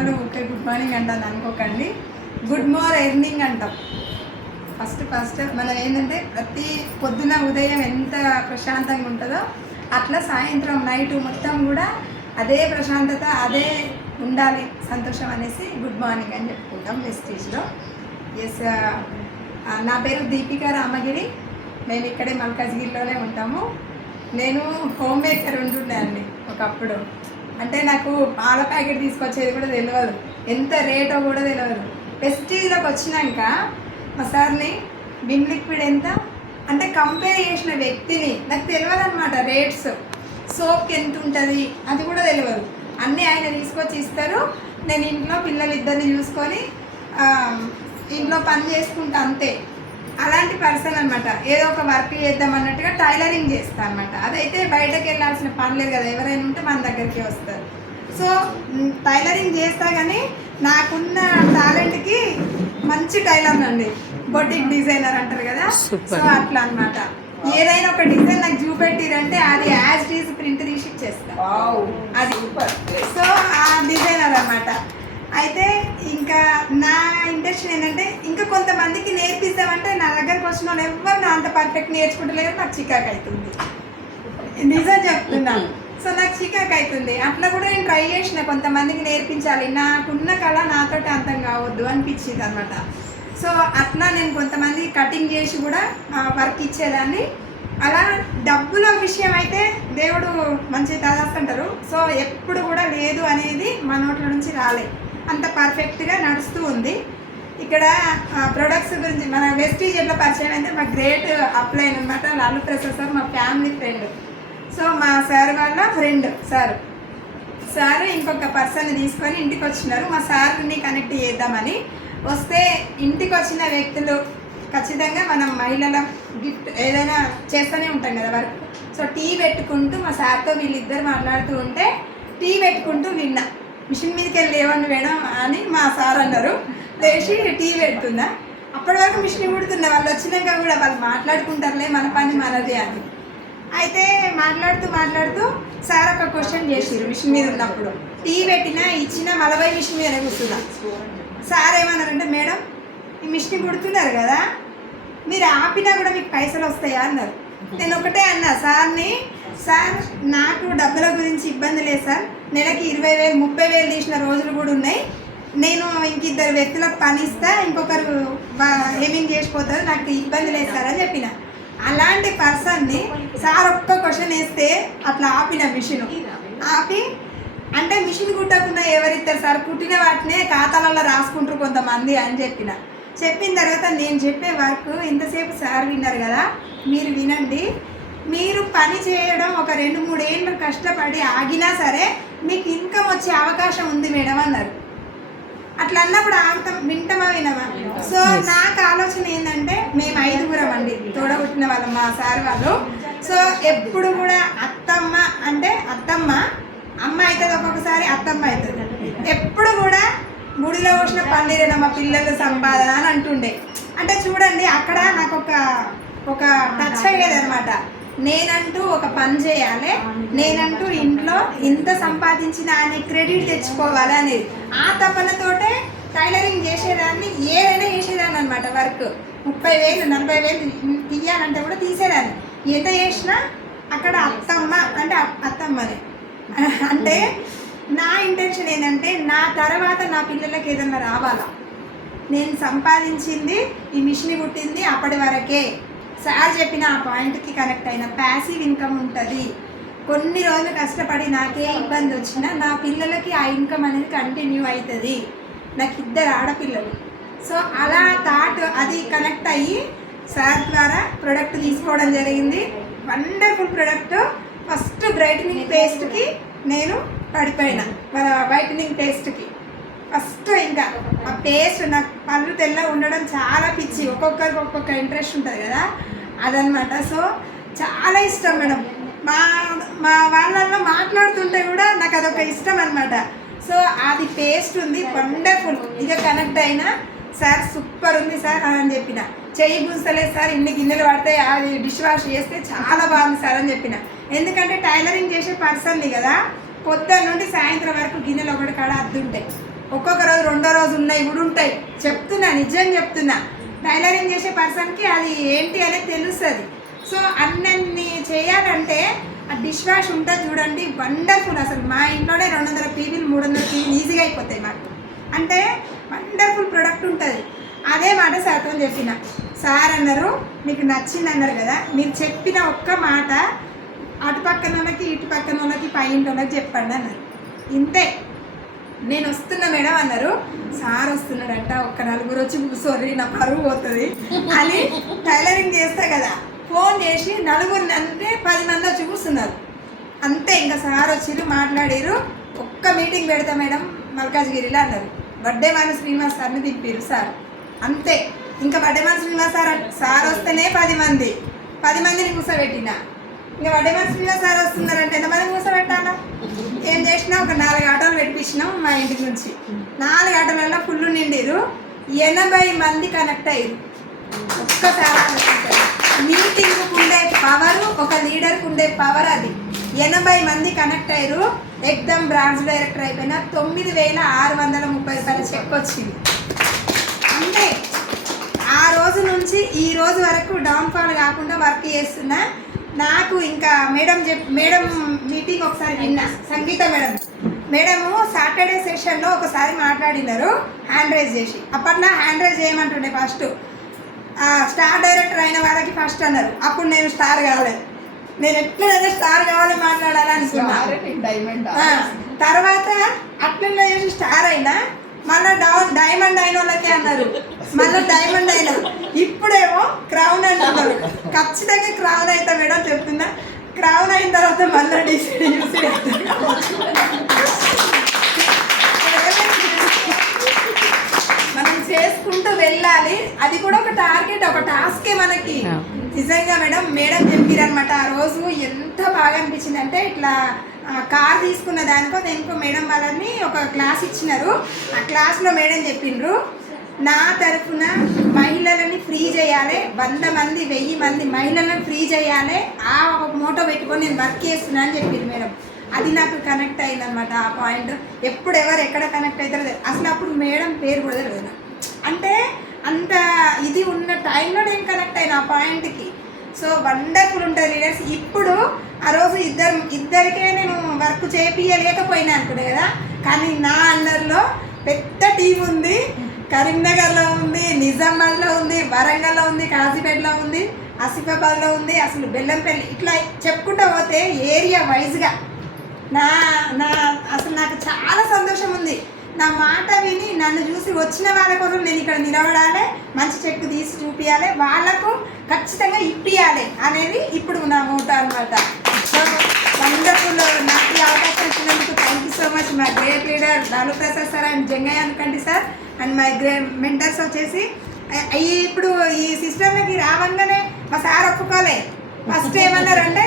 ఎన్నిసార్లు okay good morning అంటాను అనుకోకండి. గుడ్ మార్నింగ్ అంటాం. ఫస్ట్ మనం ఏంటంటే ప్రతి పొద్దున ఉదయం ఎంత ప్రశాంతంగా ఉంటుందో అట్లా సాయంత్రం నైట్ మొత్తం కూడా అదే ప్రశాంతత, అదే ఉండాలి, సంతోషం అనేసి గుడ్ మార్నింగ్ అని చెప్పుకుంటాం వెస్టీజ్లో. ఎస్, నా పేరు దీపిక రామగిరి. మేము ఇక్కడే మల్కాజ్గిరిలోనే ఉంటాము. నేను హోమ్ మేకర్ ఉంటుండే అండి ఒకప్పుడు. అంటే నాకు పాల ప్యాకెట్ తీసుకొచ్చేది కూడా తెలియదు, ఎంత రేటో కూడా తెలియదు. వెస్టీజ్లోకి వచ్చినాక మా సార్ని విమ్ లిక్విడ్ ఎంత అంటే కంపేర్ చేసిన వ్యక్తిని నాకు తెలియదు అనమాట. రేట్స్, సోప్కి ఎంత ఉంటుంది అది కూడా తెలియదు. అన్నీ ఆయన తీసుకొచ్చి ఇస్తారు. నేను ఇంట్లో పిల్లలిద్దరిని చూసుకొని ఇంట్లో పని చేసుకుంటా అంతే. అలాంటి పర్సన్ అనమాట. ఏదో ఒక వర్క్ చేద్దాం అన్నట్టుగా టైలరింగ్ చేస్తాను అనమాట. అదైతే బయటకు వెళ్ళాల్సిన పని లేదు కదా, ఎవరైనా ఉంటే మన దగ్గరికి వస్తారు. సో టైలరింగ్ చేస్తా కానీ నాకున్న టాలెంట్కి మంచి టైలర్ అండి, బొటిక్ డిజైనర్ అంటారు కదా. సో అట్లా అనమాట. ఏదైనా ఒక డిజైన్ నాకు చూపెట్టిరంటే అది యాజ్ డీజ్ ప్రింట్ తీసి ఇచ్చేస్తా, అది. సో ఆ డిజైనర్ అనమాట. అయితే ఇంకా నా ఇంటెన్షన్ ఏంటంటే ఇంకా కొంతమందికి నేర్పిస్తామంటే నా దగ్గరకు వచ్చిన వాళ్ళు ఎవరు నా అంత పర్ఫెక్ట్ నేర్చుకుంటలేరు. నాకు చికాకు అవుతుంది, నిజం చెప్తున్నాను. సో నాకు చికాకు అవుతుంది. అట్లా కూడా నేను ట్రై చేసిన కొంతమందికి నేర్పించాలి, నాకున్న కళ నాతోటి అంతం కావద్దు అనిపించింది అనమాట. సో అట్లా నేను కొంతమంది కటింగ్ చేసి కూడా వర్క్ ఇచ్చేదాన్ని. అలా డబ్బుల విషయం అయితే దేవుడు మంచి తదాస్తుంటారు. సో ఎప్పుడు కూడా లేదు అనేది మా నోట్ల నుంచి రాలే, అంత పర్ఫెక్ట్గా నడుస్తూ ఉంది. ఇక్కడ ప్రొడక్ట్స్ గురించి మన వెస్టీజ్ ఎట్లా పరిచయం అయితే మా గ్రేట్ అప్లైన్ అనమాట. లాలు ప్రసాద్ సార్ మా ఫ్యామిలీ ఫ్రెండ్. సో మా సార్ వాళ్ళ ఫ్రెండ్ సార్ ఇంకొక పర్సన్ని తీసుకొని ఇంటికి వచ్చినారు. మా సార్ని కనెక్ట్ చేద్దామని వస్తే ఇంటికి వచ్చిన వ్యక్తులు ఖచ్చితంగా మనం మహిళల గిఫ్ట్ ఏదైనా చేస్తూనే ఉంటాం కదా వర్క్. సో టీ పెట్టుకుంటూ మా సార్తో వీళ్ళిద్దరు మాట్లాడుతూ ఉంటే టీ పెట్టుకుంటూ విన్నా. మిషన్ మీదకి వెళ్ళి లేవండి మేడం అని మా సార్ అన్నారు. లేచి టీ పెడుతుందా, అప్పటి వరకు మిషన్ కుడుతున్నా. వాళ్ళు వచ్చినాక కూడా వాళ్ళు మాట్లాడుకుంటారులే, మన పని మనది అని. అయితే మాట్లాడుతూ సార్ ఒక క్వశ్చన్ చేసిరు. మిషన్ మీద ఉన్నప్పుడు టీ పెట్టినా ఇచ్చినా మలబై మిషన్ మీద కూర్చున్నా. సార్ ఏమన్నారంటే, మేడం ఈ మిషన్ కుడుతున్నారు కదా, మీరు ఆపినా కూడా మీకు పైసలు వస్తాయా అన్నారు. నేను ఒకటే అన్నా సార్ని, సార్ నాకు డబ్బుల గురించి ఇబ్బంది లేదు సార్, నెలకి 20,000 30,000 తీసిన రోజులు కూడా ఉన్నాయి. నేను ఇంకిద్దరు వ్యక్తులకు పని ఇస్తా, ఇంకొకరు హెవింగ్ చేసిపోతారు, నాకు ఇబ్బంది లేదు సార్ అని చెప్పిన. అలాంటి పర్సన్ని సార్ ఒక్క క్వశ్చన్ వేస్తే అట్లా ఆపిన మిషన్ ఆపి, అంటే మిషన్ కుట్టకుండా ఎవరిస్తారు సార్, కుట్టిన వాటినే ఖాతాలలో రాసుకుంటారు కొంతమంది అని చెప్పిన తర్వాత నేను చెప్పే వర్క్ ఇంతసేపు సార్ విన్నారు కదా, మీరు వినండి. మీరు పని చేయడం ఒక 2-3 ఏళ్ళు కష్టపడి ఆగినా సరే మీకు ఇన్కమ్ వచ్చే అవకాశం ఉంది మేడం అన్నారు. అట్లా అన్నప్పుడు వింటమా వినమా? సో నాకు ఆలోచన ఏంటంటే, మేము 5గురం అండి తోడగొట్టిన వాళ్ళం మా సార్ వాళ్ళు. సో ఎప్పుడు కూడా అత్తమ్మ అంటే అత్తమ్మ, అమ్మ అవుతుంది ఒక్కొక్కసారి, అత్తమ్మ అవుతుంది. ఎప్పుడు కూడా గుడిలో పోసిన పన్నీరేనా మా పిల్లల సంపాదన అని అంటుండే. అంటే చూడండి, అక్కడ నాకు ఒక టచ్ అయ్యేది అనమాట. నేనంటూ ఒక పని చేయాలి, నేనంటూ ఇంట్లో ఇంత సంపాదించిన అనే క్రెడిట్ తెచ్చుకోవాలి అనేది ఆ తపనతోటే టైలరింగ్ చేసేదాన్ని, ఏదైనా చేసేదాన్ని అనమాట. వర్క్ 30,000 40,000 తీయాలంటే కూడా తీసేదాన్ని. ఎంత చేసినా అక్కడ అత్తమ్మ అంటే అత్తమ్మనే. అంటే నా ఇంటెన్షన్ ఏంటంటే, నా తర్వాత నా పిల్లలకి ఏదన్నా రావాలా, నేను సంపాదించింది ఈ మిషన్ కుట్టింది అప్పటి వరకే. సార్ చెప్పిన ఆ పాయింట్కి కనెక్ట్ అయిన ప్యాసివ్ ఇన్కమ్ ఉంటుంది. కొన్ని రోజులు కష్టపడి నాకే ఇబ్బంది వచ్చినా నా పిల్లలకి ఆ ఇన్కమ్ అనేది కంటిన్యూ అవుతుంది. నాకు 2 ఆడపిల్లలు. సో అలా థాట్ అది కనెక్ట్ అయ్యి సార్ ద్వారా ప్రొడక్ట్ తీసుకోవడం జరిగింది. Wonderful product. ఫస్ట్ బ్రైటనింగ్ పేస్ట్కి నేను పడిపోయినా, మన వైటనింగ్ పేస్ట్కి ఫస్ట్. ఇంకా ఆ పేస్ట్, నాకు పళ్ళు తెల్ల ఉండడం చాలా పిచ్చి, ఒక్కొక్కరికి ఒక్కొక్క ఇంట్రెస్ట్ ఉంటుంది కదా, అదనమాట. సో చాలా ఇష్టం మేడం. మా వాళ్ళల్లో మాట్లాడుతుంటే కూడా నాకు అదొక ఇష్టం అనమాట. సో అది పేస్ట్ ఉంది, వండర్ఫుల్. ఇక కనెక్ట్ అయినా సార్ సూపర్ ఉంది సార్ అని చెప్పిన. చెయ్యి గుంజలేదు సార్, ఇన్ని గిన్నెలు పడితే అది డిష్ వాష్ చేస్తే చాలా బాగుంది సార్ అని చెప్పిన. ఎందుకంటే టైలరింగ్ చేసే పర్సన్ని కదా, పొద్దున్న నుండి సాయంత్రం వరకు గిన్నెలు ఒకటి కాడ అద్దుంటాయి. ఒక్కొక్క రోజు రెండో రోజు ఉన్నాయి కూడా ఉంటాయి. చెప్తున్నా, నిజం చెప్తున్నా. టైలరింగ్ చేసే పర్సన్కి అది ఏంటి అనేది తెలుస్తుంది. సో అన్నీ చేయాలంటే ఆ డిష్ వాష్ ఉంటుంది చూడండి, వండర్ఫుల్. అసలు మా ఇంట్లోనే 200 పీవీలు 300 పీవీలు ఈజీగా అయిపోతాయి మాకు. అంటే వండర్ఫుల్ ప్రొడక్ట్ ఉంటుంది. అదే మాట సార్తో చెప్పిన. సార్ అన్నారు మీకు నచ్చింది అన్నారు కదా, మీరు చెప్పిన ఒక్క మాట అటు పక్కన వాళ్ళకి ఇటు పక్కన వాళ్ళకి పై ఇంటి వాళ్ళకి చెప్పండి అన్నారు. ఇంతే. నేను వస్తున్నా మేడం అన్నారు. సార్ వస్తున్నాడంట, ఒక్క నలుగురు వచ్చి కూర్చోర్రి నా పరువు పోతుంది అని టైలరింగ్ చేస్తా కదా, ఫోన్ చేసి నలుగురు అంటే 10 మంది వచ్చి కూర్చున్నారు. అంతే. ఇంకా సార్ వచ్చిర్రు, మాట్లాడారు. ఒక్క మీటింగ్ పెడతా మేడం మల్కాజ్గిరిలో అన్నారు. వడ్డేమాన శ్రీనివాస్ సార్ని దింపారు సార్. అంతే. ఇంకా వడ్డేమాన శ్రీనివాస్ సార్ వస్తేనే 10 మందిని కూర్చోబెట్టిన. ఇంకా వడ్డేమాన శ్రీనివాస్ సార్ వస్తున్నారంటే ఎంతమంది కూర్చోబెట్టాలా? ఏం చేసినా ఒక 4 ఆటోలు పెట్టించినాం మా ఇంటి నుంచి. 4 ఆటోలలో ఫుల్ నిండిరు. 80 మంది కనెక్ట్ అయ్యారు. ఒక్కసారి మీటింగ్కు ఉండే పవరు, ఒక లీడర్కి ఉండే పవర్ అది. 80 మంది కనెక్ట్ అయ్యారు. ఎగ్దమ్ బ్రాంచ్ డైరెక్టర్ అయిపోయిన 9,630 రూపాయల చెక్ వచ్చింది. అంతే. ఆ రోజు నుంచి ఈ రోజు వరకు డౌన్ఫాల్ కాకుండా వర్క్ చేస్తున్నా. నాకు ఇంకా మేడం మీటింగ్ ఒకసారి విన్నా, సంగీత మేడము సాటర్డే సెషన్లో ఒకసారి మాట్లాడినారు హ్యాండ్ రైజ్ చేసి. అప్పట్లో హ్యాండ్ రైజ్ చేయమంటుండే ఫస్ట్. స్టార్ డైరెక్టర్ అయిన వాళ్ళకి ఫస్ట్ అన్నారు. అప్పుడు నేను స్టార్ కాలేదు. నేను ఎట్లయినా స్టార్ కావాలి మాట్లాడాలనుకున్నా. తర్వాత అట్లనే చేసి స్టార్ అయినా మళ్ళీ డైమండ్ అయిన వాళ్ళకే అన్నారు. మళ్ళీ డైమండ్ అయినా. ఇప్పుడేమో క్రౌన్ అంటున్నారు. ఖచ్చితంగా క్రౌన్ అవుతా మేడం చెప్తున్నా. క్రౌన్ అయిన తర్వాత మళ్ళీ చూసి మనం చేసుకుంటూ వెళ్ళాలి. అది కూడా ఒక టార్గెట్, ఒక టాస్కే మనకి. నిజంగా మేడం చెప్పారనమాట. ఆ రోజు ఎంత బాగా అనిపించింది అంటే, ఇట్లా కార్ తీసుకున్న దానికో దేనికో మేడం వాళ్ళని ఒక క్లాస్ ఇచ్చినారు. ఆ క్లాస్లో మేడం చెప్పిండ్రు, నా తరఫున మహిళలని ఫ్రీ చేయాలి, 100 మంది 1000 మంది మహిళలను ఫ్రీ చేయాలి, ఆ ఒక మోటో పెట్టుకొని నేను వర్క్ చేస్తున్నా అని చెప్పింది మేడం. అది నాకు కనెక్ట్ అయిందనమాట. ఆ పాయింట్ ఎప్పుడు ఎవరు ఎక్కడ కనెక్ట్ అవుతారో అసలు అప్పుడు మేడం పేరు కూడా తెలియదు. అంటే అంత ఇది ఉన్న టైంలో నేను కనెక్ట్ అయిన ఆ పాయింట్కి. సో వండర్ఫుల్ ఉంటుంది లీడర్స్. ఇప్పుడు ఆ రోజు ఇద్దరికే నేను వర్క్ చేపియలేకపోయినా అనుకునే కదా, కానీ నా అండర్లో పెద్ద టీం ఉంది. కరీంనగర్లో ఉంది, నిజామాబాద్లో ఉంది, వరంగల్లో ఉంది, కాజీపేటలో ఉంది, ఆసిఫాబాద్లో ఉంది, అసలు బెల్లంపల్లి, ఇట్లా చెప్పుకుంటూ పోతే ఏరియా వైజ్గా అసలు నాకు చాలా సంతోషం ఉంది. నా మాట విని నన్ను చూసి వచ్చిన వాళ్ళ కోసం నేను ఇక్కడ నిలబడాలి, మంచి చెక్ తీసి చూపించాలి, వాళ్ళకు ఖచ్చితంగా ఇప్పియాలి అనేది ఇప్పుడు నా మోటో అనమాట. So wonderful. నాకు ఈ అవకాశం ఇచ్చినందుకు థ్యాంక్ యూ సో మచ్. మా great leader Lalu Prasad sir and Jangaiah అనుకండి సార్ అండ్ మై మెంటర్స్ వచ్చేసి. ఇప్పుడు ఈ సిస్టమ్కి రావంగానే మా సార్ ఒప్పుకోలే. ఫస్ట్ ఏమన్నారంటే